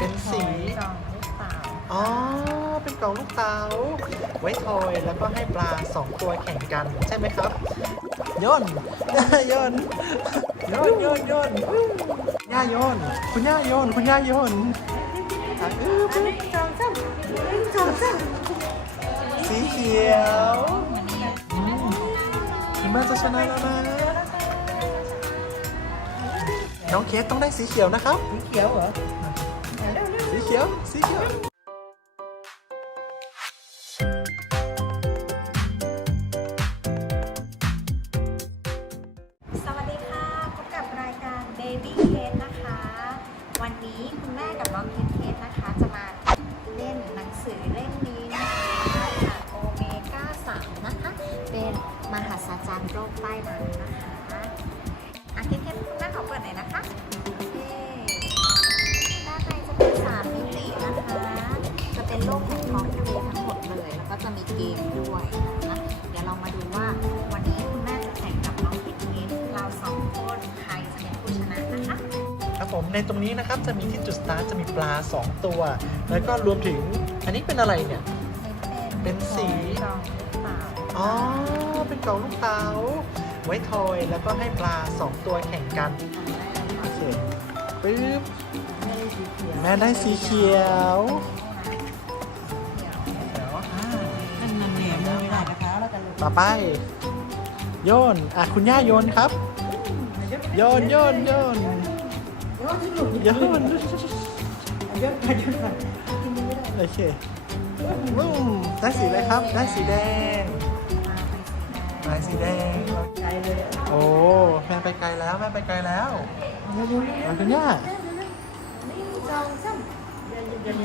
เป็นสีอ๋อเป็นกล่องลูกเต๋าไว้ทอยแล้วก็ให้ปลา2ตัวแข่งกันใช่ไหมครับโยนโยนโยนโยนโยนย่าโยนคุณย่าโยนคุณย่าโยนสีเขียวคุณแม่จะชนะแล้วนะน้องเคสต้องได้สีเขียวนะครับสีเขียวเหรอสีเขียวสีเขียวสวัสดีค่ะพบกับรายการ Baby Case นะคะ วันนี้คุณแม่กับน้องเคสนะคะจะมาเล่นหนังสือเล่มนี้นะคะจากโอเมก้า 3 นะคะ เป็นมหัศจรรย์โลกใต้น้ำนะคะเคสคุณแม่ขอเปิดหน่อยนะคะด้านในจะเป็น3 มิตินะคะ จะเป็นโลกของท้องทะเลทั้งหมดเลย แล้วก็จะมีเกมด้วยนะเดี๋ยวเรามาดูว่าวันนี้คุณแม่จะแข่งกับน้องเคสเรา2 คนใครจะเป็นผู้ชนะนะคะครับผมในตรงนี้นะครับจะมีที่จุดสตาร์ทจะมีปลา2ตัวแล้วก็รวมถึงอันนี้เป็นอะไรเนี่ยเป็นสีอ๋อเป็นกล่องลูกเต๋าไว้ทอยแล้วก็ให้ปลา2ตัวแข่งกันโอเคปึ๊บแม่ได้สีเขียวนั่นมันเนี่ยมือไม่ได้นะคะแล้วกันต่อไปโยนคุณย่าโยนครับโยนโยนโยนโยนโยนโอเคได้สีอะไรครับได้สีแดงได้สีแดงโอ้แม่ไปไกลแล้วแม่ไปไกลแล้วคุณย่า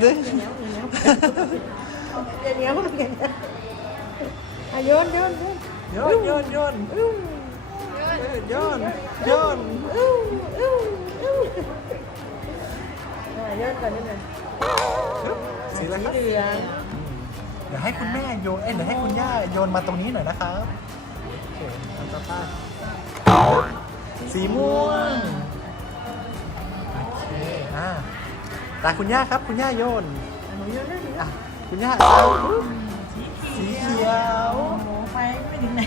เดี๋ยวโยนโยนโยน โยนโยนโยนโยนโยนโยนก่อนนิดนึงสีอะไรครับ เหลือง เดี๋ยวให้คุณแม่โยนเดี๋ยวให้คุณย่าโยนมาตรงนี้หน่อยนะครับโอเคทำต่อไปสีม่วงโอเคตาคุณย่าครับคุณย่าโยนคุณย่าเอาสีเขียวไปไม่ถึงไหน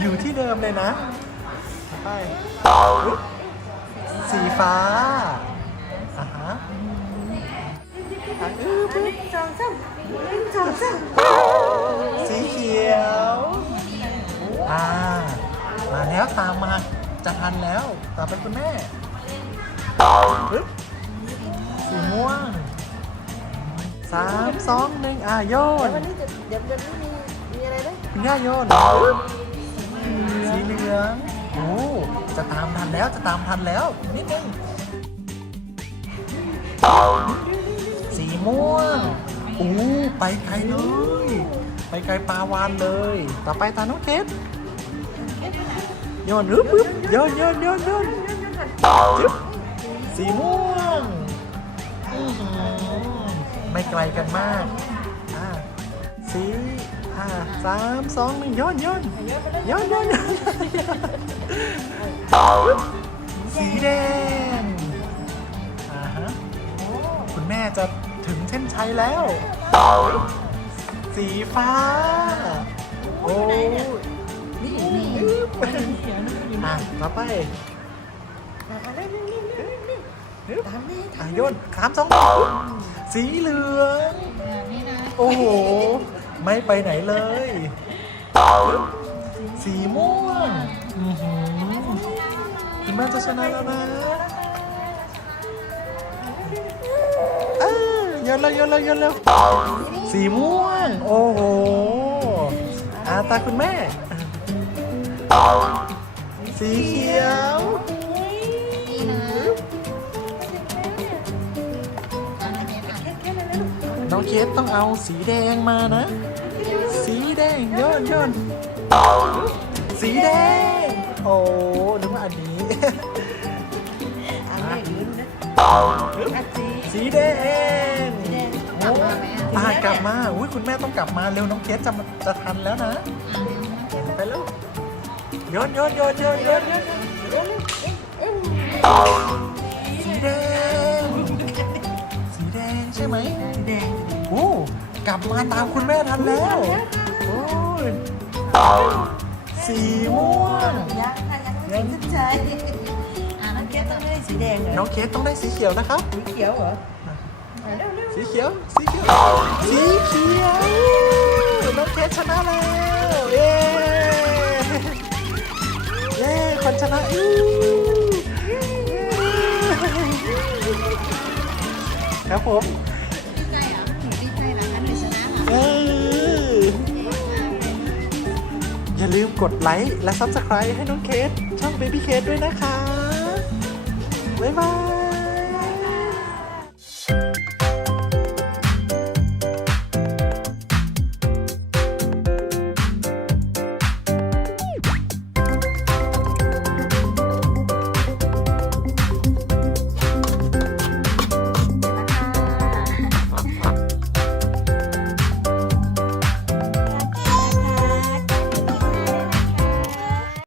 อยู่ที่เดิมเลยนะไปสีฟ้าฮะสีเขียวมาแล้วตามมาจะทันแล้วต่อไปคุณแม่สีม่วง3 2 1โยนวันนี้เดี๋ยวมีอะไรไหมคุณย่าโยนสีเหลืองโอ้จะตามทันแล้วจะตามทันแล้วนิดนึงสีม่วงไปไกลเลยไปไกลปลาวานเลยต่อไปตาน้องเคสโยนปึ๊บโยนจึ๊บสีม่วงไม่ไกลกันมากสี3 2 1โยนสีแดงคุณแม่จะถึงเส้นชัยแล้วสีฟ้าโอ้นี่ต่อไปโยน3 2สีเหลืองโอ้โหไม่ไปไหนเลยสีม่วงคุณแม่จะชนะแล้วนะโยนเร็วสีม่วงโอ้โหตาคุณแม่สีเขียวน้องเคสต้องเอาสีแดงมานะสีแดงโยนสีแดงโอ้นึกว่าอันนี้สีแดงกลับมาคุณแม่ต้องกลับมาเร็วน้องเคสจะทันแล้วนะไปแล้วโยนสีแดง โอ้กลับมาตามคุณแม่ทันแล้วโอ้ยสีม่วง ยังค่ะยังไม่ตัดใจน้องเกดต้องได้สีแดงเหรอ น้องเคสต้องได้สีเขียวนะครับ สีเขียวเหรอเร็ว สีเขียว สีเขียว สีเขียว น้องเคสชนะแล้ว เย้ เย้ คนชนะครับผม ดีใจเหรอหนูดีใจเหรอคะหนูชนะเหรอ เอออย่าลืมกดไลค์และ Subscribe ให้น้องเคสช่อง Baby Kate ด้วยนะคะ บ๊ายบาย